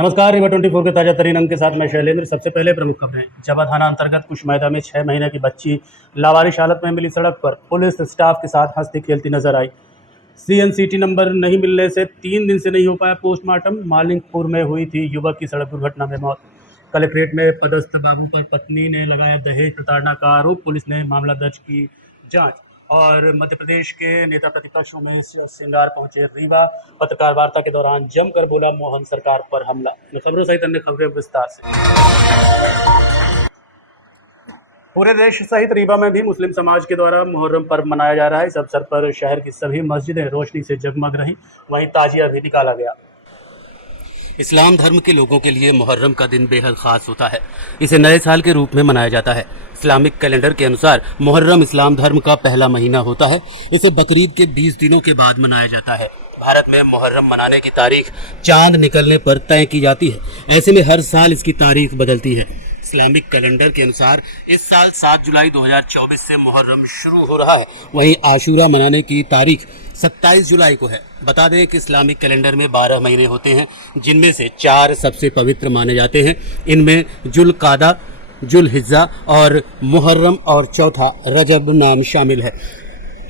नमस्कार, रिवा 24 के ताजा तरीन अंक के साथ मैं शैलेंद्र। सबसे पहले प्रमुख खबरें। जबा थाना अंतर्गत कुशमैदा में 6 महीने की बच्ची लावारिश हालत में मिली। सड़क पर पुलिस स्टाफ के साथ हंसती खेलती नजर आई। CNCT नंबर नहीं मिलने से 3 दिन से नहीं हो पाया पोस्टमार्टम। मालिकपुर में हुई थी युवक की सड़क दुर्घटना में मौत। कलेक्ट्रेट में पदस्थ बाबू पर पत्नी ने लगाया दहेज प्रताड़ना का आरोप। पुलिस ने मामला दर्ज की जांच। और मध्य प्रदेश के नेता प्रतिपक्ष उमेश सिंगार पहुंचे रीवा। पत्रकार वार्ता के दौरान जमकर बोला मोहन सरकार पर हमला। खबरों सहित अन्य खबरें विस्तार से। पूरे देश सहित रीवा में भी मुस्लिम समाज के द्वारा मुहर्रम पर्व मनाया जा रहा है। इस अवसर पर शहर की सभी मस्जिदें रोशनी से जगमग रही। वहीं ताजिया भी निकाला गया। इस्लाम धर्म के लोगों के लिए मुहर्रम का दिन बेहद खास होता है। इसे नए साल के रूप में मनाया जाता है। इस्लामिक कैलेंडर के अनुसार मुहर्रम इस्लाम धर्म का पहला महीना होता है। इसे बकरीद के 20 दिनों के बाद मनाया जाता है। भारत में मुहर्रम मनाने की तारीख चांद निकलने पर तय की जाती है। ऐसे में हर साल इसकी तारीख बदलती है। इस्लामिक कैलेंडर के अनुसार इस साल 7 जुलाई 2024 से मुहर्रम शुरू हो रहा है। वहीं आशूरा मनाने की तारीख 27 जुलाई को है। बता दें कि इस्लामिक कैलेंडर में 12 महीने होते हैं, जिनमें से 4 सबसे पवित्र माने जाते हैं। इनमें जुल्कादा, जुल्हिज्जा और मुहर्रम और चौथा रजब नाम शामिल है।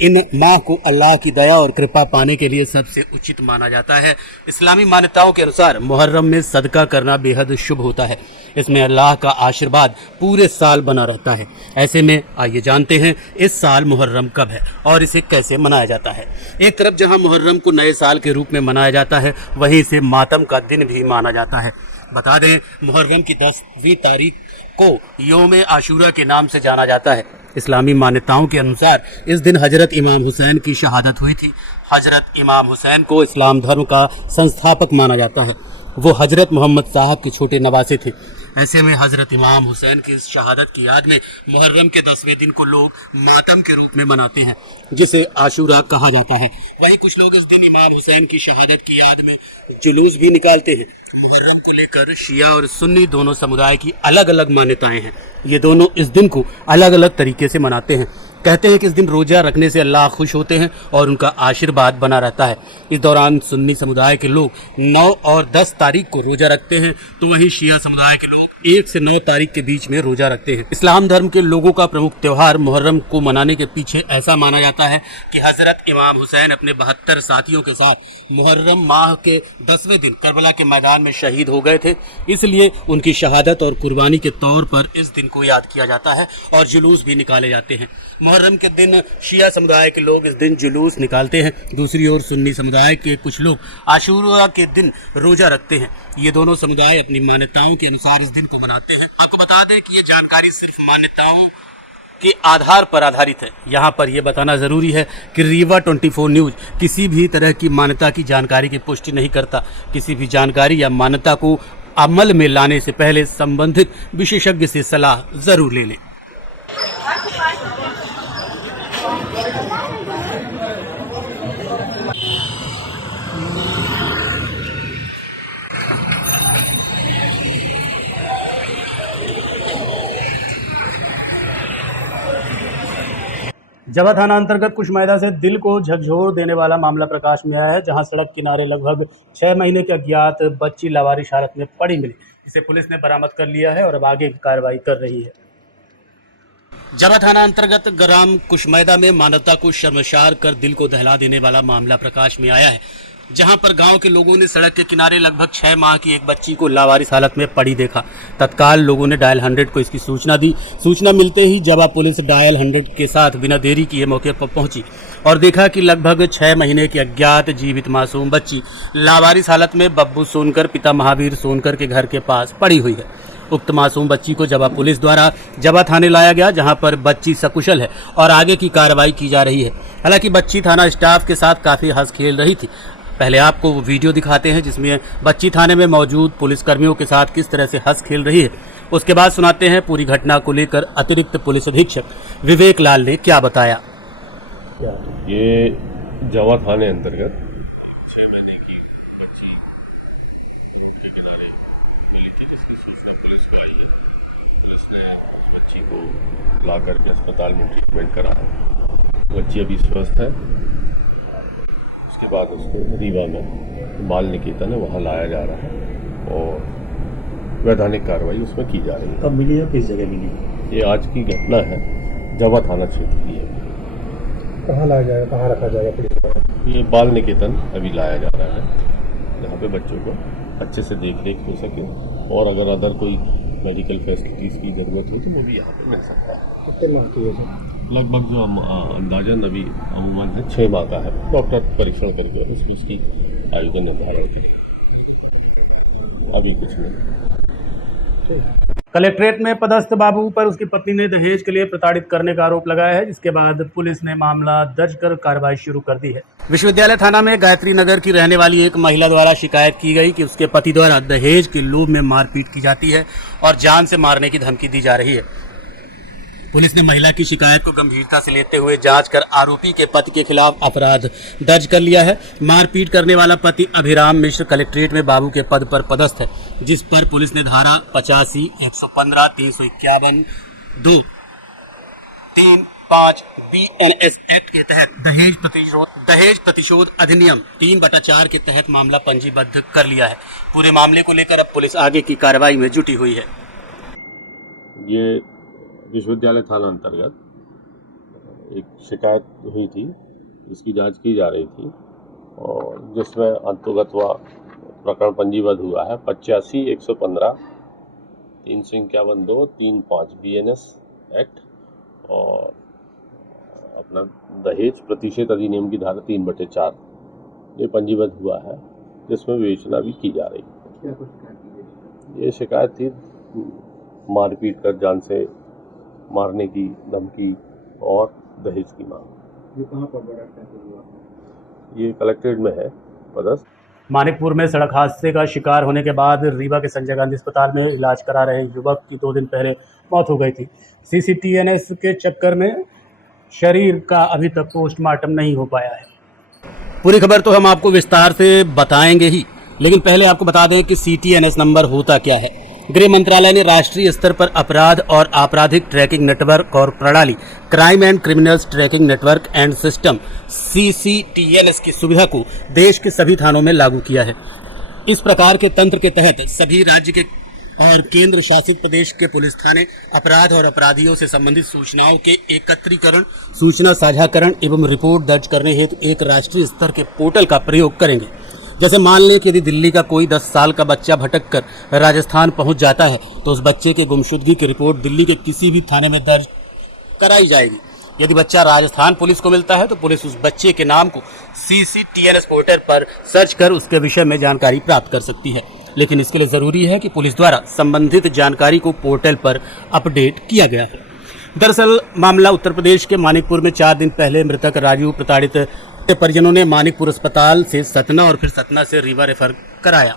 इन माह को अल्लाह की दया और कृपा पाने के लिए सबसे उचित माना जाता है। इस्लामी मान्यताओं के अनुसार मुहर्रम में सदका करना बेहद शुभ होता है। इसमें अल्लाह का आशीर्वाद पूरे साल बना रहता है। ऐसे में आइए जानते हैं इस साल मुहर्रम कब है और इसे कैसे मनाया जाता है। एक तरफ जहां मुहर्रम को नए साल के रूप में मनाया जाता है, वहीं इसे मातम का दिन भी माना जाता है। बता दें, मुहर्रम की 10वीं तारीख को योम आशूरा के नाम से जाना जाता है। इस्लामी मान्यताओं के अनुसार इस दिन हजरत इमाम हुसैन की शहादत हुई थी। हजरत इमाम हुसैन को इस्लाम धर्म का संस्थापक माना जाता है। वो हजरत मोहम्मद साहब के छोटे नवासे थे। ऐसे में हजरत इमाम हुसैन की इस शहादत की याद में मुहर्रम के 10वें दिन को लोग मातम के रूप में मनाते हैं, जिसे आशूरा कहा जाता है। वहीं कुछ लोग इस दिन इमाम हुसैन की शहादत की याद में जुलूस भी निकालते हैं। शहादत को लेकर शिया और सुन्नी दोनों समुदाय की अलग अलग मान्यताएं हैं। ये दोनों इस दिन को अलग अलग तरीके से मनाते हैं। कहते हैं कि इस दिन रोजा रखने से अल्लाह खुश होते हैं और उनका आशीर्वाद बना रहता है। इस दौरान सुन्नी समुदाय के लोग 9 और 10 तारीख को रोजा रखते हैं, तो वहीं शिया समुदाय के लोग 1 से 9 तारीख के बीच में रोजा रखते हैं। इस्लाम धर्म के लोगों का प्रमुख त्योहार मुहर्रम को मनाने के पीछे ऐसा माना जाता है कि हजरत इमाम हुसैन अपने 72 साथियों के साथ मुहर्रम माह के 10वें दिन करबला के मैदान में शहीद हो गए थे। इसलिए उनकी शहादत और कुर्बानी के तौर पर इस दिन को याद किया जाता है और जुलूस भी निकाले जाते हैं। मुहर्रम के दिन शिया समुदाय के लोग इस दिन जुलूस निकालते हैं। दूसरी ओर सुन्नी समुदाय के कुछ लोग आशूरा के दिन रोजा रखते हैं। ये दोनों समुदाय अपनी मान्यताओं के अनुसार इस दिन को मनाते हैं। आपको बता दें कि ये जानकारी सिर्फ मान्यताओं के आधार पर आधारित है। यहाँ पर यह बताना जरूरी है कि रीवा 24 न्यूज किसी भी तरह की मान्यता की जानकारी की पुष्टि नहीं करता। किसी भी जानकारी या मान्यता को अमल में लाने से पहले संबंधित विशेषज्ञ से सलाह जरूर ले लें। जबा थाना अंतर्गत कुशमैदा से दिल को झकझोर देने वाला मामला प्रकाश में आया है, जहां सड़क किनारे लगभग 6 महीने की अज्ञात बच्ची लावारिश हालत में पड़ी मिली, जिसे पुलिस ने बरामद कर लिया है और अब आगे की कार्रवाई कर रही है। जबा थाना अंतर्गत ग्राम कुशमैदा में मानवता को शर्मसार कर दिल को दहला देने वाला मामला प्रकाश में आया है, जहां पर गांव के लोगों ने सड़क के किनारे लगभग 6 माह की एक बच्ची को लावारिस हालत में पड़ी देखा। तत्काल लोगों ने डायल 100 को इसकी सूचना दी। सूचना मिलते ही जबा पुलिस डायल 100 के साथ बिना देरी किए मौके पर पहुंची और देखा कि लगभग 6 महीने की अज्ञात जीवित मासूम बच्ची लावारिस हालत में बब्बू सोनकर पिता महावीर सोनकर के घर के पास पड़ी हुई है। उक्त मासूम बच्ची को जबा पुलिस द्वारा जबा थाने लाया गया, जहां पर बच्ची सकुशल है और आगे की कार्रवाई की जा रही है। हालांकि बच्ची थाना स्टाफ के साथ काफ़ी हंस खेल रही थी। पहले आपको वो वीडियो दिखाते हैं जिसमें बच्ची थाने में मौजूद पुलिसकर्मियों के साथ किस तरह से हंस खेल रही है। उसके बाद सुनाते हैं पूरी घटना को लेकर अतिरिक्त पुलिस अधीक्षक विवेक लाल ने क्या बताया। ये जवा थाने अंतर्गत 6 महीने की बच्ची के किनारे मिली थी, जिसकी सूचना पुलिस को आई है। पुलिस ने बच्ची को ला करके अस्पताल में ट्रीटमेंट करा है। बच्ची अभी स्वस्थ है। उसके बाद उसको रीवा में बाल निकेतन है वहाँ लाया जा रहा है और वैधानिक कार्रवाई उसमें की जा रही है। कब मिली है, किस जगह मिली? ये आज की घटना है, जावा थाना क्षेत्र की है। कहाँ लाया जाएगा, कहाँ रखा जाएगा पुलिस? ये बाल निकेतन अभी लाया जा रहा है, जहाँ पे बच्चों को अच्छे से देख रेख हो सके और अगर अदर कोई मेडिकल फैसिलिटीज़ की ज़रूरत हो तो वो भी यहाँ पे मिल सकता है। कितने माह की है? लगभग जो अंदाजन अभी अमूमन है 6 माह का है। डॉक्टर परीक्षण करके उसकी आयु का निर्धारण करें। अभी कुछ नहीं। कलेक्ट्रेट में पदस्थ बाबू पर उसकी पत्नी ने दहेज के लिए प्रताड़ित करने का आरोप लगाया है, जिसके बाद पुलिस ने मामला दर्ज कर कार्रवाई शुरू कर दी है। विश्वविद्यालय थाना में गायत्री नगर की रहने वाली एक महिला द्वारा शिकायत की गई कि उसके पति द्वारा दहेज के लोभ में मारपीट की जाती है और जान से मारने की धमकी दी जा रही है। पुलिस ने महिला की शिकायत को गंभीरता से लेते हुए जांच कर आरोपी के पति के खिलाफ अपराध दर्ज कर लिया है। मारपीट करने वाला पति अभिराम मिश्र कलेक्ट्रेट में बाबू के पद पर पदस्थ है, जिस पर पुलिस ने धारा 85, 115, 351, 2, 3, 5 BNS एक्ट के तहत दहेज प्रतिशोध अधिनियम 3/4 के तहत मामला पंजीबद्ध कर लिया है। पूरे मामले को लेकर अब पुलिस आगे की कार्रवाई में जुटी हुई है। ये विश्वविद्यालय थाना अंतर्गत एक शिकायत हुई थी, इसकी जांच की जा रही थी और जिसमें अंतर्गत हुआ प्रकरण पंजीबद्ध हुआ है 85, 115, 351, 2, 3, 5 BNS एक्ट और अपना दहेज प्रतिशोध अधिनियम की धारा 3/4 ये पंजीबद्ध हुआ है, जिसमें विवेचना भी की जा रही है। ये शिकायत थी मारपीट कर जान से मारने की धमकी और दहेज की मांग। ये कहाँ पर हुआ? ये कलेक्ट्रेट में है पदस्थ। मानिकपुर में सड़क हादसे का शिकार होने के बाद रीवा के संजय गांधी अस्पताल में इलाज करा रहे युवक की 2 दिन पहले मौत हो गई थी। CCTNS के चक्कर में शरीर का अभी तक पोस्टमार्टम नहीं हो पाया है। पूरी खबर तो हम आपको विस्तार से बताएंगे ही, लेकिन पहले आपको बता दें कि CTNS नंबर होता क्या है। गृह मंत्रालय ने राष्ट्रीय स्तर पर अपराध और आपराधिक ट्रैकिंग नेटवर्क और प्रणाली crime and criminals tracking network and system CCTNS की सुविधा को देश के सभी थानों में लागू किया है। इस प्रकार के तंत्र के तहत सभी राज्य के और केंद्र शासित प्रदेश के पुलिस थाने अपराध और अपराधियों से संबंधित सूचनाओं के एकत्रीकरण, सूचना साझाकरण एवं रिपोर्ट दर्ज करने हेतु एक राष्ट्रीय स्तर के पोर्टल का प्रयोग करेंगे। जैसे मान लें कि यदि दिल्ली का कोई 10 साल का बच्चा भटक कर राजस्थान पहुंच जाता है तो उस बच्चे के गुमशुदगी की रिपोर्ट दिल्ली के किसी भी थाने में दर्ज कराई जाएगी। यदि बच्चा राजस्थान पुलिस को मिलता है तो पुलिस उस बच्चे के नाम को CCTNS पोर्टल पर सर्च कर उसके विषय में जानकारी प्राप्त कर सकती है, लेकिन इसके लिए जरूरी है कि पुलिस द्वारा संबंधित जानकारी को पोर्टल पर अपडेट किया गया हो। दरअसल मामला उत्तर प्रदेश के मानिकपुर में 4 दिन पहले मृतक राजू प्रताड़ित परिजनों ने मानिकपुर अस्पताल से सतना और फिर सतना से रीवा रेफर कराया।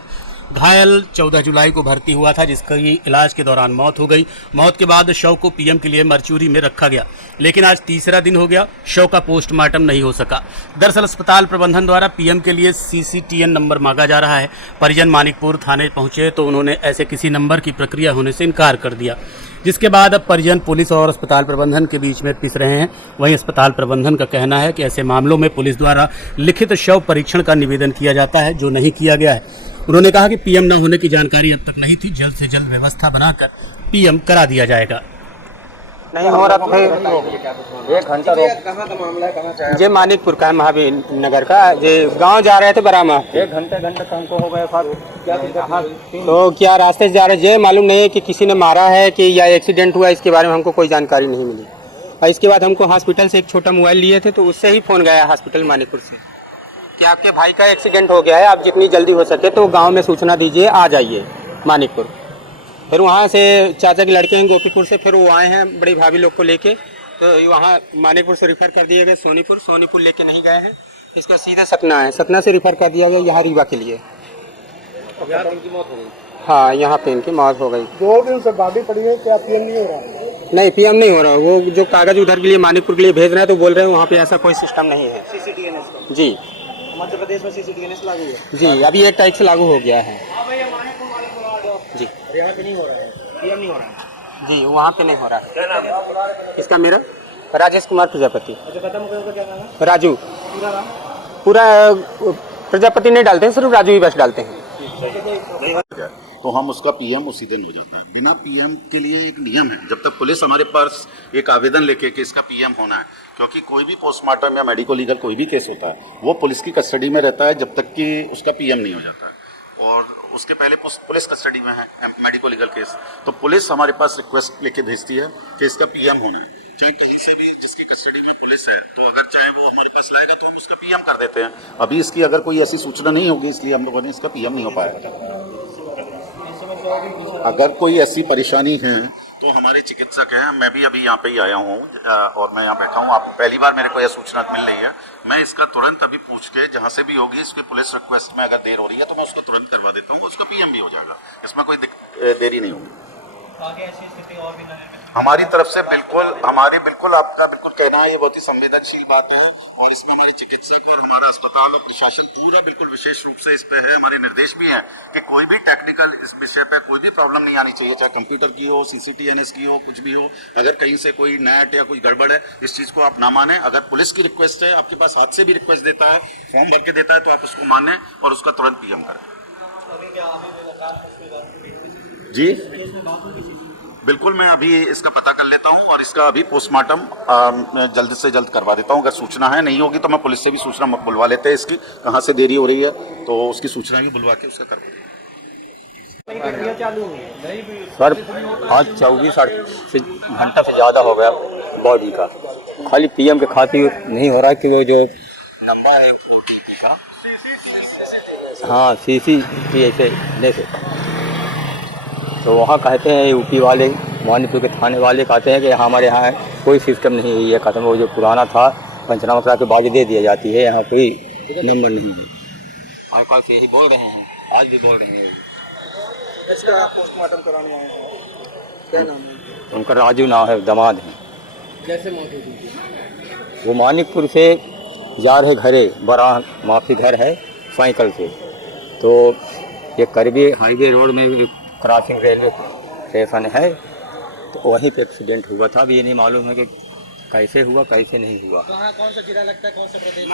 घायल 14 जुलाई को भर्ती हुआ था, जिसकी इलाज के दौरान मौत हो गई। मौत के बाद शव को PM के लिए मरचूरी में रखा गया, लेकिन आज तीसरा दिन हो गया, शव का पोस्टमार्टम नहीं हो सका। दरअसल अस्पताल प्रबंधन द्वारा PM के लिए CCTN नंबर मांगा जा रहा है। परिजन मानिकपुर थाने पहुंचे तो उन्होंने ऐसे किसी नंबर की प्रक्रिया होने से इनकार कर दिया, जिसके बाद अब परिजन पुलिस और अस्पताल प्रबंधन के बीच में पिस रहे हैं। वहीं अस्पताल प्रबंधन का कहना है कि ऐसे मामलों में पुलिस द्वारा लिखित शव परीक्षण का निवेदन किया जाता है, जो नहीं किया गया है। उन्होंने कहा कि PM न होने की जानकारी अब तक नहीं थी, जल्द से जल्द व्यवस्था बनाकर PM करा दिया जाएगा। नहीं हो रहा तो फिर 1 घंटा रोक। कहाँ का मामला है, कहाँ से? ये मानिकपुर का है, महावीर नगर का। ये गांव जा रहे थे बरामा। 1 घंटे तो हमको हो गया। तो क्या रास्ते से जा रहे, ये मालूम नहीं है कि किसी ने मारा है कि या एक्सीडेंट हुआ, इसके बारे में हमको कोई जानकारी नहीं मिली। और इसके बाद हमको हॉस्पिटल से एक छोटा मोबाइल लिए थे, तो उससे ही फ़ोन गया हॉस्पिटल मानिकपुर से कि आपके भाई का एक्सीडेंट हो गया है, आप जितनी जल्दी हो सके तो गाँव में सूचना दीजिए, आ जाइए मानिकपुर। फिर वहाँ से चाचा के लड़के हैं गोपीपुर से, फिर वो आए हैं बड़ी भाभी लोग को लेके, तो वहाँ मानिकपुर से रिफ़र कर दिए गए सोनीपुर लेके नहीं गए हैं, इसका सीधा सतना है, सतना से रिफ़र कर दिया गया यहाँ रीवा के लिए। यहाँ इनकी मौत हो गई। हाँ, यहाँ पे इनकी मौत हो गई। 2 दिन से बाडी पड़ी है, क्या PM नहीं हो रहा? नहीं, PM नहीं हो रहा। वो जो कागज़ उधर के लिए मानिकपुर के लिए भेज रहे हैं तो बोल रहे हैं वहाँ पे ऐसा कोई सिस्टम नहीं है। CCTNS जी, मध्य प्रदेश में CCTNS लागू है? जी, अभी एक टाइप से लागू हो गया है जी। यहाँ पे नहीं हो रहा है, PM नहीं हो रहा है जी, वहाँ पे नहीं हो रहा है। इसका मेरा राजेश कुमार प्रजापति। अच्छा, खत्म हो गया, क्या नाम है? राजू। पूरा नाम? पूरा प्रजापति नहीं डालते हैं, सिर्फ राजू ही बस डालते हैं। तो हम उसका पीएम उसी दिन हो जाता है। बिना पीएम के लिए एक नियम है, जब तक पुलिस हमारे पास एक आवेदन लेके कि इसका पीएम होना है, क्योंकि कोई भी पोस्टमार्टम या मेडिको लीगल कोई भी केस होता है वो पुलिस की कस्टडी में रहता है जब तक कि उसका पीएम नहीं हो जाता है, और उसके पहले पुलिस कस्टडी में है मेडिको लीगल केस, तो पुलिस हमारे पास रिक्वेस्ट लेके भेजती है कि इसका पीएम होना है। चाहे कहीं से भी जिसकी कस्टडी में पुलिस है, तो अगर चाहे वो हमारे पास लाएगा तो हम उसका पीएम कर देते हैं। अभी इसकी अगर कोई ऐसी सूचना नहीं होगी, इसलिए हम लोगों ने इसका पीएम नहीं हो पाया। अगर कोई ऐसी परेशानी है तो हमारे चिकित्सक हैं, मैं भी अभी यहाँ पे ही आया हूँ और मैं यहाँ बैठा हूँ। आप पहली बार मेरे को यह सूचना मिल रही है, मैं इसका तुरंत अभी पूछ के जहाँ से भी होगी इसकी पुलिस रिक्वेस्ट में अगर देर हो रही है तो मैं उसको तुरंत करवा देता हूँ, उसका पीएम भी हो जाएगा, इसमें कोई देरी नहीं होगी। हमारी तरफ से बिल्कुल आपका बिल्कुल कहना है, ये बहुत ही संवेदनशील बात है, और इसमें हमारे चिकित्सक और हमारा अस्पताल और प्रशासन पूरा बिल्कुल विशेष रूप से इस पे है। हमारे निर्देश भी है कि कोई भी टेक्निकल इस विषय पे कोई भी प्रॉब्लम नहीं आनी चाहिए, चाहे कंप्यूटर की हो, CCTNS की हो, कुछ भी हो। अगर कहीं से कोई नेट या कोई गड़बड़ है, इस चीज को आप ना माने। अगर पुलिस की रिक्वेस्ट है, आपके पास हाथ से भी रिक्वेस्ट देता है, फॉर्म भर के देता है, तो आप उसको माने और उसका तुरंत पीएम करें। जी बिल्कुल, मैं अभी इसका पता कर लेता हूं और इसका अभी पोस्टमार्टम जल्द से जल्द करवा देता हूं। अगर सूचना है नहीं होगी तो मैं पुलिस से भी सूचना बुलवा लेते हैं, इसकी कहां से देरी हो रही है, तो उसकी सूचना भी बुलवा के उसका करवा सर आज 24 घंटा से ज़्यादा हो गया बॉडी का, खाली पीएम के खातिर नहीं हो रहा कि वो जो नंबर है OTP का, हाँ CC ऐसे लेके, तो वहाँ कहते हैं यूपी वाले, मोहनपुर के थाने वाले कहते हैं कि हमारे यहाँ कोई सिस्टम नहीं है, ये खत्म, वो जो पुराना था पंचनामा करा के बाद दे दिया जाती है, यहाँ कोई नंबर नहीं है। हमारे पास यही बोल रहे हैं, आज भी बोल रहे हैं। पोस्टमार्टम कराने आए हैं, क्या नाम है उनका? राजू नाम है, दामाद हैं। कैसे मौत हुई थी? वो मानिकपुर से जा रहे घरे, बड़ा माफी घर है साइकिल से, तो ये करबी हाईवे रोड में क्रॉसिंग रेलवे स्टेशन है, तो वहीं पे एक्सीडेंट हुआ था। अभी ये नहीं मालूम है कि कैसे हुआ कैसे नहीं हुआ। कहाँ, कौन सा जिला लगता है, कौन सा प्रदेश?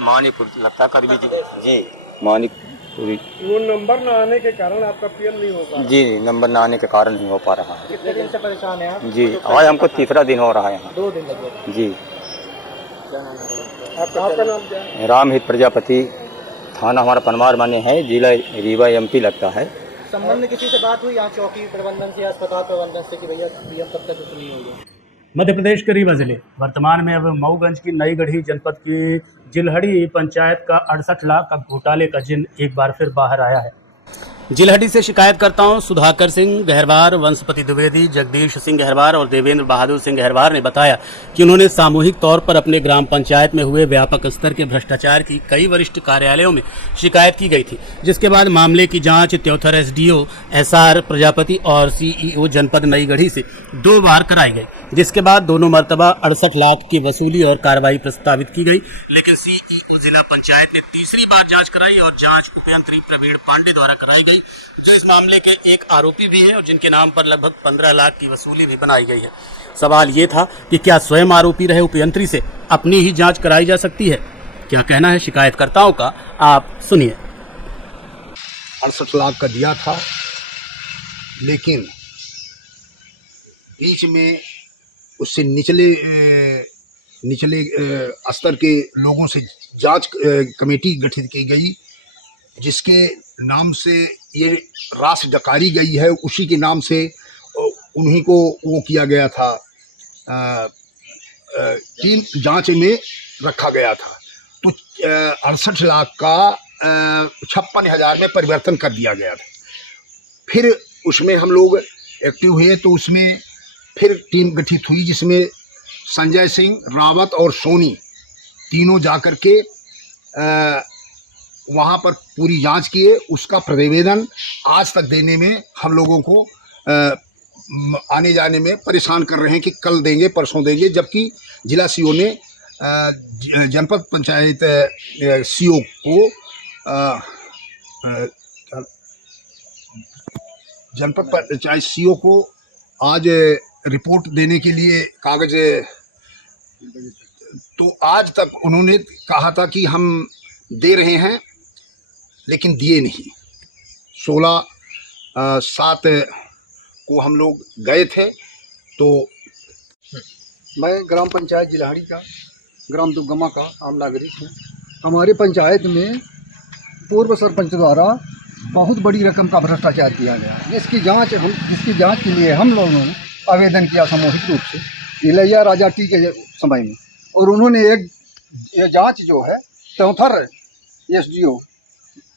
मानिकपुर लगता है, करबी जी मानिकपुर। वो नंबर न आने के कारण आपका पीएम नहीं हो पा? जी नंबर न आने के कारण नहीं हो पा रहा है। कितने दिन से परेशान है आप? जी आज हमको तीसरा दिन हो रहा है यहाँ। 2 दिन लगे। जी आपका नाम क्या है? रामहित प्रजापति, थाना हमारा पनमार माने है, जिला रीवा MP लगता है। संबंध में किसी से बात हुई यहाँ चौकी प्रबंधन से या अस्पताल प्रबंधन से कि भैया पीएम कब तक कुछ नहीं होगा? मध्य प्रदेश के रीवा जिले वर्तमान में अब मऊगंज की नई गढ़ी जनपद की जिलहड़ी पंचायत का 68 लाख का घोटाले का जिन एक बार फिर बाहर आया है। जिलहटी से शिकायतकर्ताओं सुधाकर सिंह गहरवार, वंशपति द्विवेदी, जगदीश सिंह गहरवार और देवेंद्र बहादुर सिंह गहरवार ने बताया कि उन्होंने सामूहिक तौर पर अपने ग्राम पंचायत में हुए व्यापक स्तर के भ्रष्टाचार की कई वरिष्ठ कार्यालयों में शिकायत की गई थी, जिसके बाद मामले की जांच त्योथर SDO SR प्रजापति और CEO जनपद नई गढ़ी से 2 बार कराई गई, जिसके बाद दोनों मरतबा 68 लाख की वसूली और कार्रवाई प्रस्तावित की गई। लेकिन CEO जिला पंचायत ने तीसरी बार जांच कराई और जांच उपयंत्री प्रवीण पांडे द्वारा कराई गई, जो इस मामले के एक आरोपी भी हैं और जिनके नाम पर लगभग 15 लाख की वसूली भी बनाई गई है। सवाल ये था कि क्या स्वयं आरोपी रहे उपयंत्री से अपनी ही जांच कराई जा सकती है? क्या कहना है शिकायतकर्ताओं का, आप सुनिए। 68 लाख का दिया था, लेकिन बीच में उससे निचले स्तर के लोगों से जांच कमेटी गठित की गई, जिसके नाम से ये राशि डकारी गई है, उसी के नाम से उन्हीं को वो किया गया था, टीम जांच में रखा गया था। तो 68 लाख का 56,000 में परिवर्तन कर दिया गया था। फिर उसमें हम लोग एक्टिव हुए, तो उसमें फिर टीम गठित हुई, जिसमें संजय सिंह, रावत और सोनी तीनों जाकर के वहाँ पर पूरी जांच किए। उसका प्रतिवेदन आज तक देने में हम लोगों को आने जाने में परेशान कर रहे हैं कि कल देंगे परसों देंगे, जबकि जिला CO ने जनपद पंचायत CO को जनपद पंचायत CO को आज रिपोर्ट देने के लिए कागज, तो आज तक उन्होंने कहा था कि हम दे रहे हैं, लेकिन दिए नहीं। 16/7 को हम लोग गए थे, तो मैं ग्राम पंचायत जिलाहड़ी का, ग्राम दुर्गमा का आम नागरिक हूँ। हमारे पंचायत में पूर्व सरपंच द्वारा बहुत बड़ी रकम का भ्रष्टाचार किया गया, जिसकी जांच के लिए हम लोगों ने आवेदन किया सामूहिक रूप से इलैया राजा टी के समय में, और उन्होंने ये जांच जो है चौथर SDO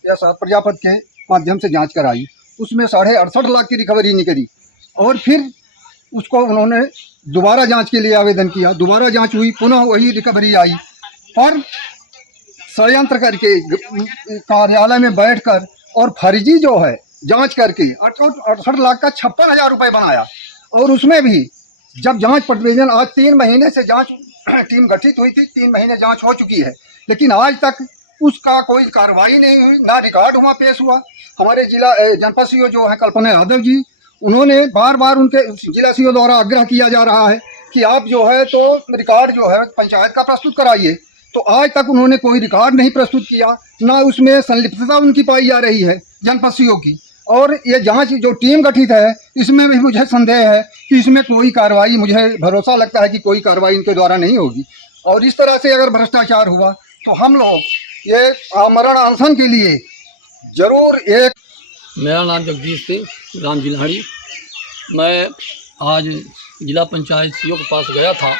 या प्रजापति के माध्यम से जांच कराई। उसमें 68.5 लाख की रिकवरी निकली, और फिर उसको उन्होंने दोबारा जांच के लिए आवेदन किया। दोबारा जांच हुई, पुनः वही रिकवरी आई, पर षड्यंत्र करके कार्यालय में बैठकर और फर्जी जो है जांच करके 68 लाख का 56,000 रुपये बनाया। और उसमें भी जब जांच प्रतिवेदन, आज 3 महीने से जांच टीम गठित हुई थी, 3 महीने जांच हो चुकी है, लेकिन आज तक उसका कोई कार्रवाई नहीं हुई, ना रिकॉर्ड वहाँ पेश हुआ। हमारे जनपद सीओ जो है कल्पना यादव जी, उन्होंने बार बार उनके जिला सीओ द्वारा आग्रह किया जा रहा है कि आप जो है तो रिकॉर्ड जो है पंचायत का प्रस्तुत कराइए, तो आज तक उन्होंने कोई रिकॉर्ड नहीं प्रस्तुत किया, ना उसमें संलिप्तता उनकी पाई जा रही है जनपद सीओ की। और ये जांच जो टीम गठित है, इसमें भी मुझे संदेह है कि इसमें कोई कार्रवाई, मुझे भरोसा लगता है कि कोई कार्रवाई इनके द्वारा नहीं होगी। और इस तरह से अगर भ्रष्टाचार हुआ तो हम लोग ये आमरण अनशन के लिए जरूर एक। मेरा नाम जगदीश सिंह, ग्राम जिलाहड़ी। मैं आज जिला पंचायत सीओ के पास गया था,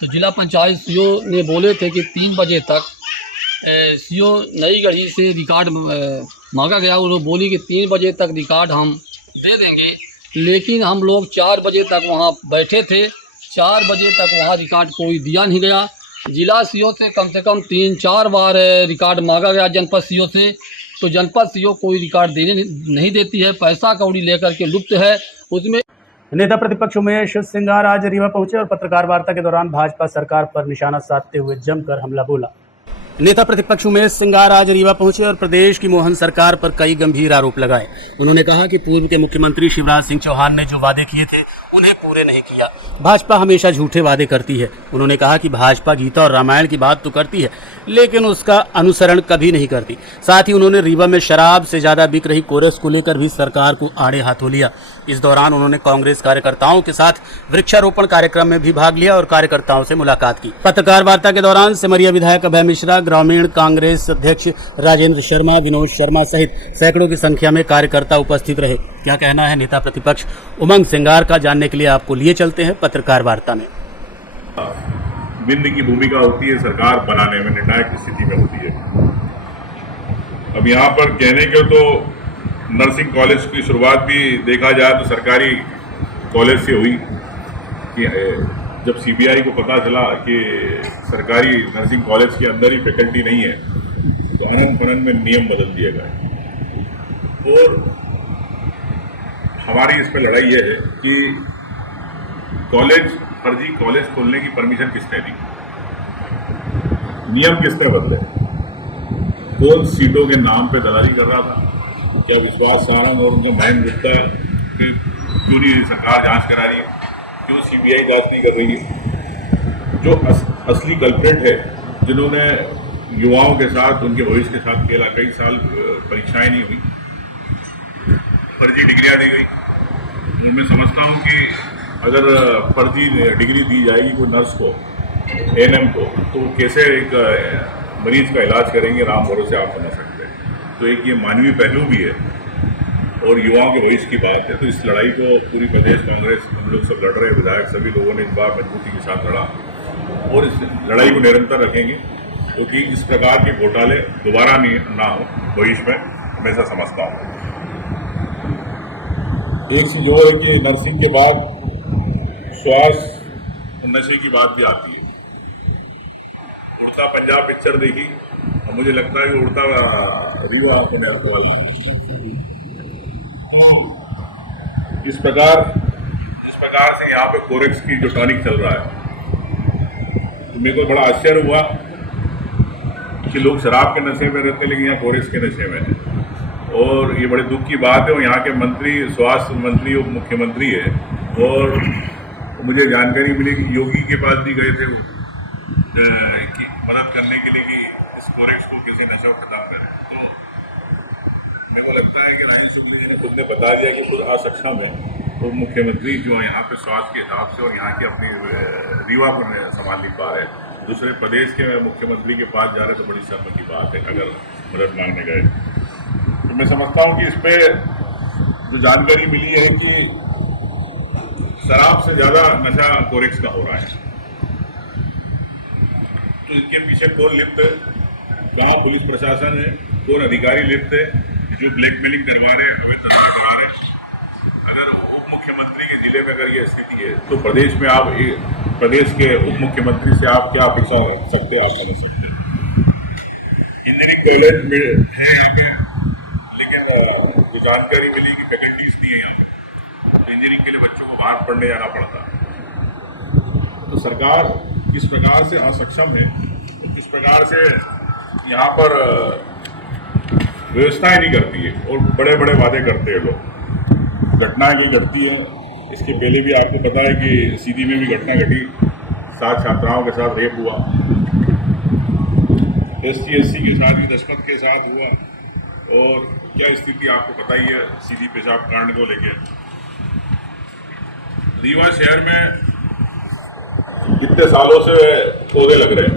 तो जिला पंचायत सीओ ने बोले थे कि 3 बजे तक सीओ नई गढ़ी से रिकॉर्ड मांगा गया। उन्होंने बोली कि 3 बजे तक रिकॉर्ड हम दे देंगे, लेकिन हम लोग 4 बजे तक वहाँ बैठे थे। 4 बजे तक वहाँ रिकॉर्ड कोई दिया नहीं गया। जिला सीओ से कम 3-4 बार रिकॉर्ड मांगा गया जनपद सीओ से, तो जनपद सीओ कोई रिकॉर्ड देने नहीं देती है, पैसा कौड़ी लेकर के लुप्त है। उसमें नेता प्रतिपक्ष उमेश सिंगार आज रीवा पहुंचे और पत्रकार वार्ता के दौरान भाजपा सरकार पर निशाना साधते हुए जमकर हमला बोला। नेता प्रतिपक्ष उमेश सिंगार आज रीवा पहुंचे और प्रदेश की मोहन सरकार पर कई गंभीर आरोप लगाए। उन्होंने कहा कि पूर्व के मुख्यमंत्री शिवराज सिंह चौहान ने जो वादे किए थे उन्हें पूरे नहीं किया। भाजपा हमेशा झूठे वादे करती है। उन्होंने कहा कि भाजपा गीता और रामायण की बात तो करती है, लेकिन उसका अनुसरण कभी नहीं करती। साथ ही उन्होंने रीवा में शराब से ज्यादा बिक रही कोरस को लेकर भी सरकार को आड़े हाथों लिया। इस दौरान उन्होंने कांग्रेस कार्यकर्ताओं के साथ वृक्षारोपण कार्यक्रम में भी भाग लिया और कार्यकर्ताओं से मुलाकात की। पत्रकार वार्ता के दौरान सिमरिया विधायक अभय मिश्रा, ग्रामीण कांग्रेस अध्यक्ष राजेंद्र शर्मा, विनोद शर्मा सहित सैकड़ों की संख्या में कार्यकर्ता उपस्थित रहे। क्या कहना है नेता प्रतिपक्ष उमंग सिंगार का, जानने के लिए आपको लिए चलते हैं पत्रकार वार्ता में। बिंद की भूमिका होती है सरकार बनाने में, निर्णायक स्थिति में होती है। अब यहाँ पर कहने के तो नर्सिंग कॉलेज की शुरुआत भी देखा जाए तो सरकारी कॉलेज से हुई कि जब सीबीआई को पता चला कि सरकारी नर्सिंग कॉलेज के अंदर ही फैकल्टी नहीं है, तो अनंत फनन में नियम बदल दिए गए। और हमारी इस पर लड़ाई यह है कि फर्जी कॉलेज खोलने की परमिशन किसने दी, नियम किसने बदले, कौन सीटों के नाम पे दलाली कर रहा था, क्या विश्वास सारंग और उनका महेंद्र गुप्ता क्यों नहीं सरकार जांच करा रही है, क्यों सीबीआई जांच नहीं कर रही है। जो असली कल्प्रेट है, जिन्होंने युवाओं के साथ, उनके भविष्य के साथ खेला, कई साल परीक्षाएं नहीं हुई, फर्जी डिग्रियां दी गई। मैं समझता हूं कि अगर फर्जी डिग्री दी जाएगी कोई नर्स को, एएनएम को, तो कैसे एक मरीज का इलाज करेंगे, राम भरोसे आप समझ सकते हैं। तो एक ये मानवीय पहलू भी है और युवाओं के भविष्य की बात है। तो इस लड़ाई को पूरी प्रदेश कांग्रेस, हम लोग सब लड़ रहे हैं, विधायक सभी लोगों ने इस बार मजबूती के साथ लड़ा और इस लड़ाई को निरंतर रखेंगे, क्योंकि इस प्रकार के घोटाले दोबारा ना हो भविष्य में, हमेशा समझता हूँ। एक चीज जो है कि नर्सिंग के बाद स्वास्थ्य नशे की बात भी आती है। उड़ता पंजाब पिक्चर देखी और मुझे लगता है कि उड़ता रीवा होने वाला है। इस प्रकार से यहाँ पे कोरेक्स की जो टॉनिक चल रहा है, तो मेरे को बड़ा आश्चर्य हुआ कि लोग शराब के नशे में रहते, लेकिन यहाँ कोरेक्स के नशे में है। और ये बड़े दुख की बात है। और यहाँ के मंत्री, स्वास्थ्य मंत्री और मुख्यमंत्री है, और मुझे जानकारी मिली कि योगी के पास भी गए थे मदद करने के लिए कि इस कोरेक्स को कैसे नशा खत्म करें। तो मेरे को लगता है कि राजेश चौधरी जी ने खुद ने बता दिया कि खुद असक्षम है, तो मुख्यमंत्री जो है यहाँ पे स्वास्थ्य के हिसाब से और यहाँ की अपनी रीवा को संभाल नहीं पा रहे, दूसरे प्रदेश के मुख्यमंत्री के पास जा रहे तो बड़ी शर्म की बात है अगर मदद मांगने गए। तो मैं समझता हूँ कि इस पर जो जानकारी मिली है कि शराब से ज़्यादा नशा कोरेक्स का हो रहा है, तो इनके पीछे कौन लिप्त है, कहाँ पुलिस प्रशासन है, कौन अधिकारी लिप्त है जो ब्लैकमेलिंग करवा रहे हैं, अवैध धंधा करा रहे हैं। अगर उप मुख्यमंत्री के जिले में अगर ये स्थिति है तो प्रदेश में आप प्रदेश के उप मुख्यमंत्री से आप क्या अपेक्षा रख सकते हैं, आप समझ सकते हैं। इंजीनियरिंग कॉलेज है यहाँ पे, लेकिन जो जानकारी मिली कि फैकल्टीज नहीं है यहाँ पे, तो इंजीनियरिंग के लिए बच्चों को बाहर पढ़ने जाना पड़ता। तो सरकार किस प्रकार से असक्षम है, किस प्रकार से यहाँ पर व्यवस्थाएं नहीं करती है और बड़े बड़े वादे करते हैं लोग। घटनाएं जो घटती है, इसके पहले भी आपको पता है कि सीधी में भी घटना घटी, 7 छात्राओं के साथ रेप हुआ, SC के साथ भी दशमत के साथ हुआ, और क्या स्थिति आपको पता ही है सीधी पेशाब कांड को लेकर। रीवा शहर में कितने सालों से पौधे लग रहे हैं,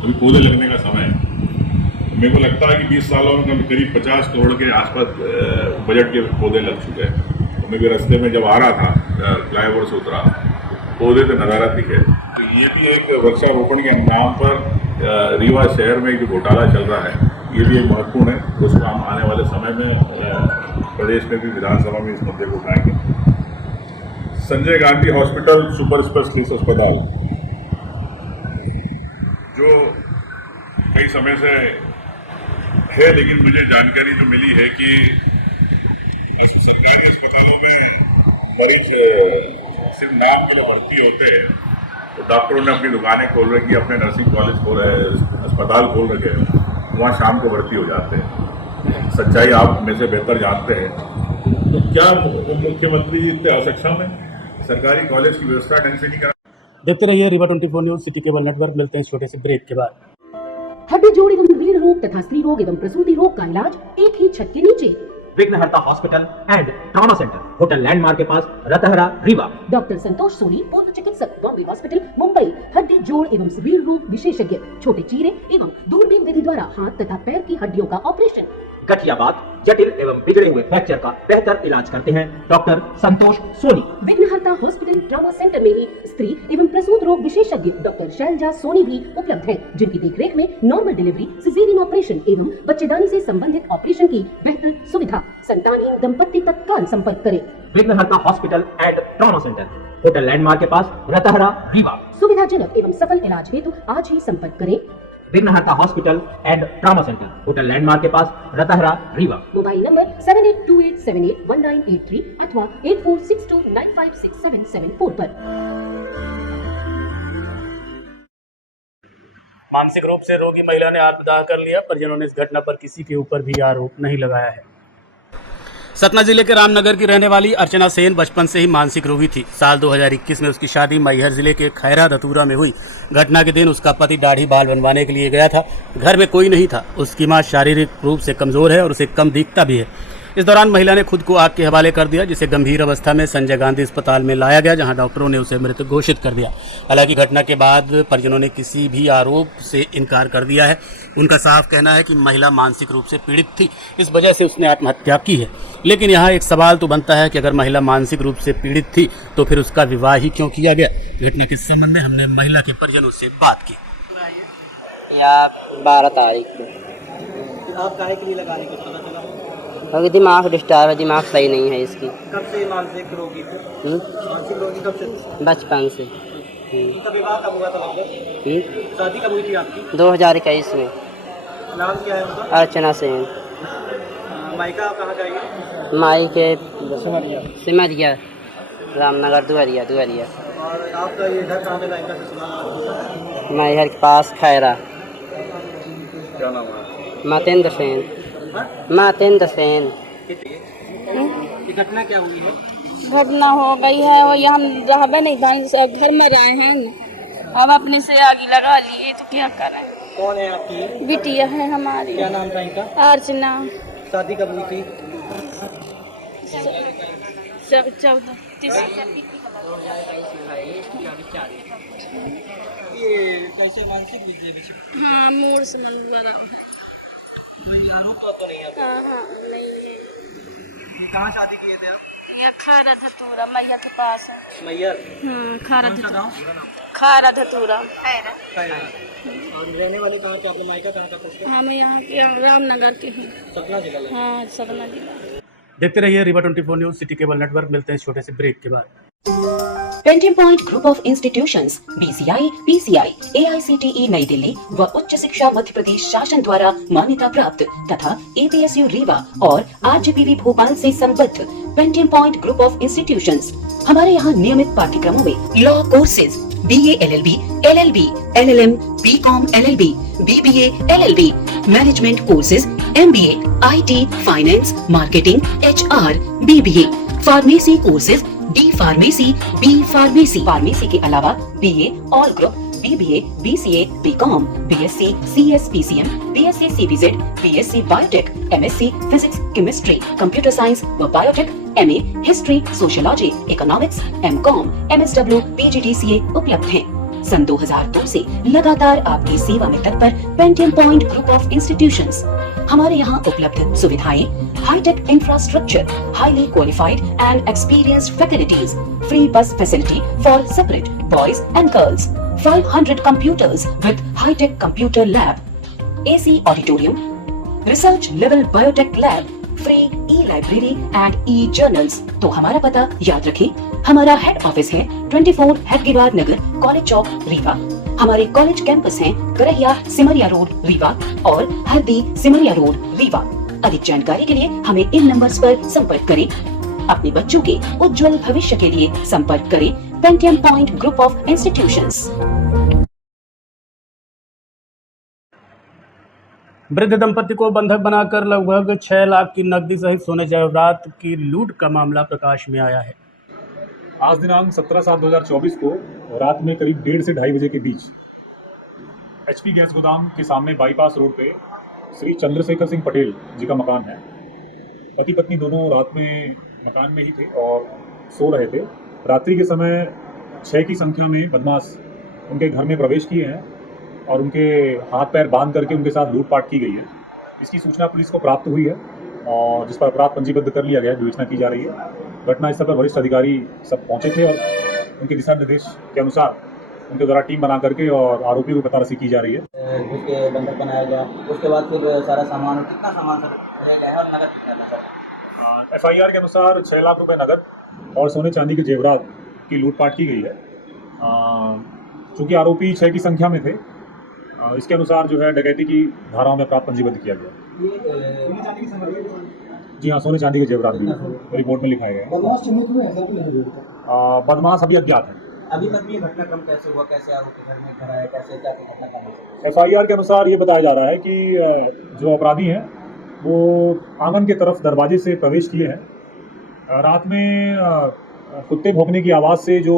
अभी पौधे लगने का समय है। मेरे को लगता है कि 20 सालों में करीब 50 करोड़ के आसपास बजट के पौधे लग चुके हैं। तो मैं भी रास्ते में जब आ रहा था, फ्लाईओवर से उतरा, पौधे तो नज़ारा दिखे। तो ये भी एक वृक्षारोपण के नाम पर रीवा शहर में जो घोटाला चल रहा है, ये भी एक महत्वपूर्ण है। उसको हम आने वाले समय में प्रदेश में भी विधानसभा में इस मुद्दे को उठाएंगे। Sanjay Gandhi hospital super specialist अस्पताल जो कई समय से है, लेकिन मुझे जानकारी जो मिली है कि सरकारी अस्पतालों में मरीज सिर्फ नाम के लिए भर्ती होते हैं, तो डॉक्टरों ने अपनी दुकानें खोल रखी, अपने नर्सिंग कॉलेज खोल रहे, अस्पताल खोल रखे हैं, वहाँ शाम को भर्ती हो जाते हैं। सच्चाई आप में से बेहतर जानते हैं। तो क्या मुख्यमंत्री इतने असक्षम है, सरकारी कॉलेज की व्यवस्था ढंग से नहीं करा। देखते रहिए Rewa 24 news, city cable network. मिलते हैं इस छोटे से ब्रेक के बाद। हड्डी जोड़ एवं रीढ़ रोग तथा स्त्री रोग एवं प्रसूति रोग का इलाज एक ही छत के नीचे। विघ्नहर्ता hospital and trauma centre, hotel landmark के पास, रतहरा, रीवा। डॉक्टर संतोष सोनी, पूर्व चिकित्सक, बॉम्बे हॉस्पिटल, मुंबई। हड्डी जोड़ एवं रीढ़ रोग विशेषज्ञ, छोटे चीरे एवं दूरबीन विधि द्वारा हाथ तथा पैर की हड्डियों का ऑपरेशन। गठियाबात, जटिल एवं बिगड़े हुए फ्रैक्चर का बेहतर इलाज करते हैं डॉक्टर संतोष सोनी। विघ्नहर्ता हॉस्पिटल ट्रॉमा सेंटर में ही स्त्री एवं प्रसूत रोग विशेषज्ञ डॉक्टर शैलजा सोनी भी उपलब्ध है, जिनकी देखरेख में नॉर्मल डिलीवरी, सिजेरियन ऑपरेशन एवं बच्चेदानी से संबंधित ऑपरेशन की बेहतर सुविधा। संतानहीन दंपत्ति तत्काल संपर्क करें। विघ्नहर्ता hospital and trauma centre, hotel landmark के पास, रतहरा, रीवा। सुविधाजनक एवं सफल इलाज हेतु आज ही संपर्क करें। विघ्नहर्ता hospital and trauma centre, hotel landmark के पास, रतहरा, रीवा। मोबाइल नंबर 7828781983 अथवा 8462956774 पर। मानसिक रूप से रोगी महिला ने आत्मदाह कर लिया, परिजनों ने इस घटना पर किसी के ऊपर भी आरोप नहीं लगाया है। सतना जिले के रामनगर की रहने वाली अर्चना सेन बचपन से ही मानसिक रोगी थी। साल 2021 में उसकी शादी मैहर जिले के खैरा दतूरा में हुई। घटना के दिन उसका पति दाढ़ी बाल बनवाने के लिए गया था। घर में कोई नहीं था। उसकी मां शारीरिक रूप से कमजोर है और उसे कम दिखता भी है। इस दौरान महिला ने खुद को आग के हवाले कर दिया, जिसे गंभीर अवस्था में संजय गांधी अस्पताल में लाया गया, जहां डॉक्टरों ने उसे मृत घोषित कर दिया। हालांकि घटना के बाद परिजनों ने किसी भी आरोप से इनकार कर दिया है। उनका साफ कहना है कि महिला मानसिक रूप से पीड़ित थी, इस वजह से उसने आत्महत्या की है। लेकिन यहाँ एक सवाल तो बनता है कि अगर महिला मानसिक रूप से पीड़ित थी तो फिर उसका विवाह ही क्यों किया गया। घटना के संबंध में हमने महिला के परिजनों से बात की। या 12 तारीख को आप काहे के लिए लगाने के पता चला? क्योंकि दिमाग डिस्टर्ब है, दिमाग सही नहीं है इसकी। कब से मानसिक रोगी थे? मानसिक रोगी कब से? बचपन से। उनका विवाह कब हुआ था लगभग? शादी कब हुई थी आपकी? 2021 में। नाम क्या है उनका? अर्चना सेन। मायका कहाँ जाइए? माई के सिमरिया, रामनगर, दुहरिया। और आपका ये घर कहाँ पे था? इनका ससुराल मैहर के पास, खैरा। क्या नाम है? मातेंद्र सेन। मातेंद्र सेन। ये घटना क्या हुई है? घटना हो गई है, वो हम रहबे नहीं घर में रहे हैं। हम अपने से आगे लगा लिए तो क्या करें। कौन है आपकी? बिटिया है हमारी। क्या नाम था इनका? अर्चना। शादी कब हुई थी? 14। ये कैसे मानसिक विषय? हाँ, मूड से मन बना। तो नहीं है। हाँ नहीं है। ये कहाँ शादी किए थे आप? यहाँ खारा धतूरा मैया के पास है। मैयर? हाँ, खारा कौन सा धतूरा। गाँव? खारा धतूरा। और रहने वाले कहाँ के? आपके मायका कहाँ का? कुछ हम यहाँ के रामनगर के हैं। सतना जिला में? हाँ, सतना जिला। देखते रहिए Rewa 24 news city cable network. मिलते हैं छोटे से ब्रेक के बाद। Pentium point group of institutions BCI, PCI, AICTE नई दिल्ली व उच्च शिक्षा मध्य प्रदेश शासन द्वारा मान्यता प्राप्त तथा APSU रीवा और RJPV भोपाल से संबद्ध Pentium point group of institutions. हमारे यहाँ नियमित पाठ्यक्रमों में law courses BA LLB, LLB, LLM, BCom LLB, BBA LLB, management courses MBA, IT, finance, marketing, HR, BBA, pharmacy courses D pharmacy, B pharmacy, pharmacy के अलावा BA all group, BBA, BCA, BCom, BSc, CS, PCM, BSc CBZ, BSc biotech, MSc physics, chemistry, computer science व biotech, MA history, sociology, economics, MCom, MSW, PGDCA उपलब्ध हैं। सन 2002 से लगातार आपकी सेवा में तत्पर Pentium point group of institutions. हमारे यहाँ उपलब्ध सुविधाएं hi tech infrastructure, highly qualified and experienced facilities, free bus facility for separate boys and girls, 500 computers with high-tech computer lab, AC auditorium, research level biotech lab, free e-library and e-journals। तो हमारा पता याद रखें, हमारा हेड ऑफिस है 24 हेडगेवार नगर, college चौक, रीवा। हमारे college campus हैं Karahiya Simaria road, Rewa और हरदी सिमरिया रोड, रीवा। अधिक जानकारी के लिए हमें इन नंबर्स पर संपर्क करें। अपने बच्चों के उज्जवल भविष्य के लिए संपर्क करें Pentium point group of institutions. वृद्ध दंपति को बंधक बनाकर लगभग 6 लाख की नकदी सहित सोने जेवरात की लूट का मामला प्रकाश में आया है। आज दिनांक 17/7/2024 को रात में करीब 1:30 से 2:30 बजे के बीच HP गैस गोदाम के सामने बाईपास रोड पे श्री चंद्रशेखर सिंह पटेल जी का मकान है। पति पत्नी दोनों रात में मकान में ही थे और सो रहे थे। रात्रि के समय 6 की संख्या में बदमाश उनके घर में प्रवेश किए हैं और उनके हाथ पैर बांध करके उनके साथ लूटपाट की गई है। इसकी सूचना पुलिस को प्राप्त हुई है और जिस पर अपराध पंजीबद्ध कर लिया गया है, विवेचना की जा रही है। घटनास्थल पर वरिष्ठ अधिकारी सब पहुंचे थे और उनके दिशा निर्देश के अनुसार उनके द्वारा टीम बना करके और आरोपियों को पतारासी की जा रही है। उसके बंधक बनाया गया, उसके बाद फिर सारा सामान, कितना सामान सर रह गया है और नगद कितना सर? FIR के अनुसार 6 लाख रुपए नगद और सोने चांदी के जेवरात की लूटपाट की गई है। चूँकि आरोपी 6 की संख्या में थे, इसके अनुसार जो है डकैती की धाराओं में अपराध पंजीबद्ध किया गया। जी हाँ, सोने चांदी के जेवरात भी रिपोर्ट में लिखा गया है। बदमाश अभी अज्ञात है। अभी तक ये घटनाक्रम कैसे हुआ, कैसे आरोपी घर में घर आए, कैसे क्या घटनाक्रम? FIR के अनुसार ये बताया जा रहा है कि जो अपराधी हैं वो आंगन के तरफ दरवाजे से प्रवेश किए हैं। रात में कुत्ते भौंकने की आवाज़ से जो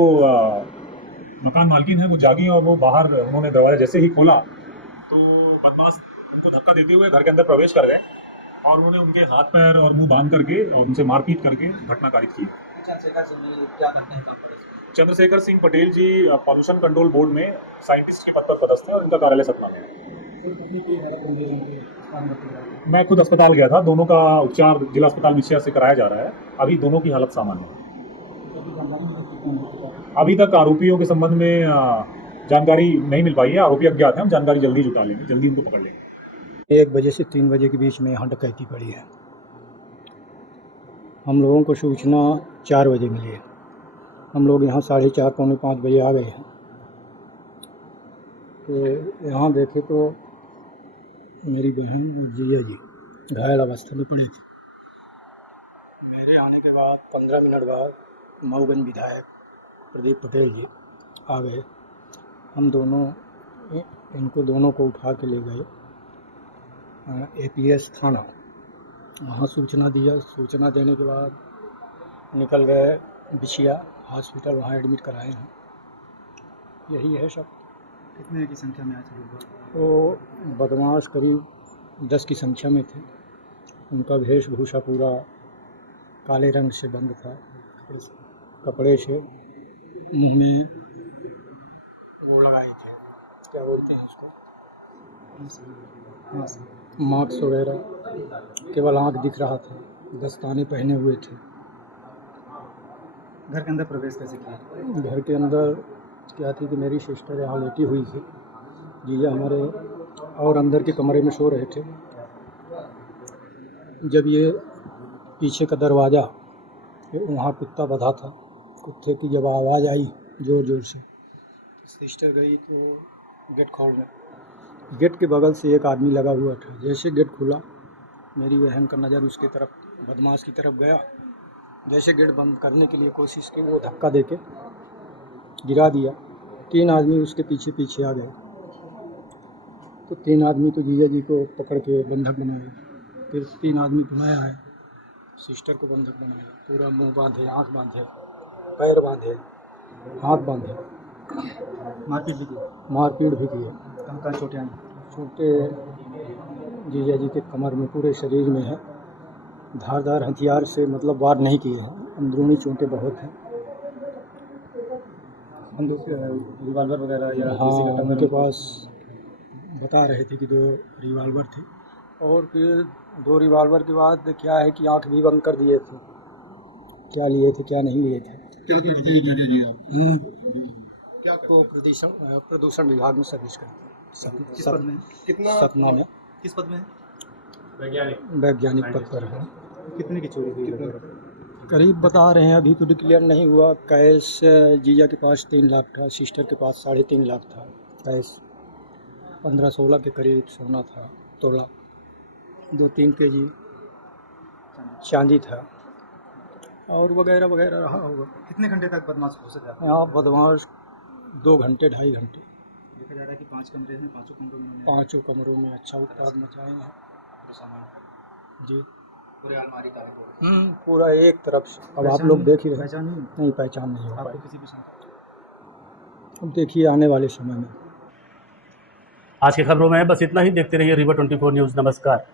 मकान मालकिन है वो जागी और वो बाहर उन्होंने दरवाजा जैसे ही खोला तो बदमाश उनको धक्का देते हुए घर के अंदर प्रवेश कर गए और उन्होंने उनके हाथ पैर और मुंह बांध करके और उनसे मारपीट करके घटना कारित की। चंद्रशेखर सिंह पटेल जी पॉल्यूशन कंट्रोल बोर्ड में साइंटिस्ट के पद पर पदस्थ है और इनका कार्यालय सतना में है। मैं खुद अस्पताल गया था, दोनों का उपचार जिला अस्पताल मिशिया से कराया जा रहा है। अभी दोनों की हालत सामान्य है। अभी तक आरोपियों के संबंध में जानकारी नहीं मिल पाई है। आरोपी अज्ञात है, हम जानकारी जल्दी जुटा लेंगे, जल्दी उनको पकड़ लेंगे। 1 बजे से 3 बजे के बीच में यहाँ डकैती पड़ी है। हम लोगों को सूचना 4 बजे मिली है। हम लोग यहाँ 4:30 पौने 5 बजे आ गए हैं। तो यहाँ देखे तो मेरी बहन और जीजा जी घायल अवस्था में पड़ी थी। मेरे आने के बाद 15 मिनट बाद मऊगंज विधायक प्रदीप पटेल जी आ गए। हम दोनों इनको दोनों को उठा के ले गए APS थाना। वहाँ सूचना दिया। सूचना देने के बाद निकल गए बिछिया हॉस्पिटल, वहाँ एडमिट कराए हैं। यही है सब। कितने की संख्या में आए थे लोग? तो बदमाश करीब 10 की संख्या में थे। उनका वेशभूषा पूरा काले रंग से बंद था, कपड़े से मुंह में वो लगाए थे, क्या बोलते हैं उसको, मास्क वगैरह, केवल आँख दिख रहा था, दस्ताने पहने हुए थे। घर के अंदर प्रवेश कैसे किया? घर के अंदर क्या थी कि मेरी सिस्टर यहाँ लेटी हुई थी, जीजा हमारे और अंदर के कमरे में सो रहे थे। जब ये पीछे का दरवाज़ा, वहाँ कुत्ता बंधा था, कुत्ते की जब आवाज़ आई ज़ोर ज़ोर से, सिस्टर गई तो गेट खोल गया। गेट के बगल से एक आदमी लगा हुआ था। जैसे गेट खुला, मेरी बहन का नज़र उसकी तरफ, बदमाश की तरफ गया। जैसे गेट बंद करने के लिए कोशिश की, वो धक्का देके गिरा दिया। 3 आदमी उसके पीछे पीछे आ गए। तो 3 आदमी तो जीजा जी को पकड़ के बंधक बनाए। फिर 3 आदमी बुलाया है, सिस्टर को बंधक बनाया, पूरा मुंह बांधे, आँख बांधे, पैर बांधे, हाथ बांधे, मारपीट भी की? मारपीट भी किए। कहाँ चोटें आई? छोटे जीजा जी के कमर में, पूरे शरीर में है। धारदार हथियार से मतलब वार नहीं किए हैं, अंदरूनी चोटें बहुत हैं। बंदूक, रिवॉल्वर वगैरह या हाँ, किसी का टक्कर? उनके पास बता रहे थे कि 2 रिवॉल्वर थे, और फिर 2 रिवॉल्वर के बाद क्या है कि आंख भी बंद कर दिए थे, क्या लिए थे क्या नहीं लिए थे। क्या करते हैं जीजा जी आप? क्या को प्रदूषण विभाग में सर्विस करते हैं। किस पद में? सतना में किस पद में? वैज्ञानिक पद पर है। कितने की चोरी हुई? करीब बता रहे हैं, अभी तो डिक्लेयर नहीं हुआ। कैश जीजा के पास 3 लाख था, सिस्टर के पास 3.5 लाख था। कैश 15-16 के करीब सोना था, तोला 2-3 केजी चांदी था, और वगैरह वगैरह रहा होगा। कितने घंटे तक बदमाश हो सका? यहाँ बदमाश 2 घंटे 2.5 घंटे। देखा जा रहा है कि 5 कमरे हैं, 5 कमरों में 5 कमरों में अच्छा उत्पाद मचाए हैं जी। पूरे अलमारी ताले पूरा एक तरफ से। अब आप लोग देख ही रहे हैं। पहचान नहीं? नहीं, पहचान नहीं हो आपको पाई। किसी भी संख्या? अब देखिए आने वाले समय में। आज की खबरों में बस इतना ही। देखते रहिए रिवर 24 न्यूज़। नमस्कार।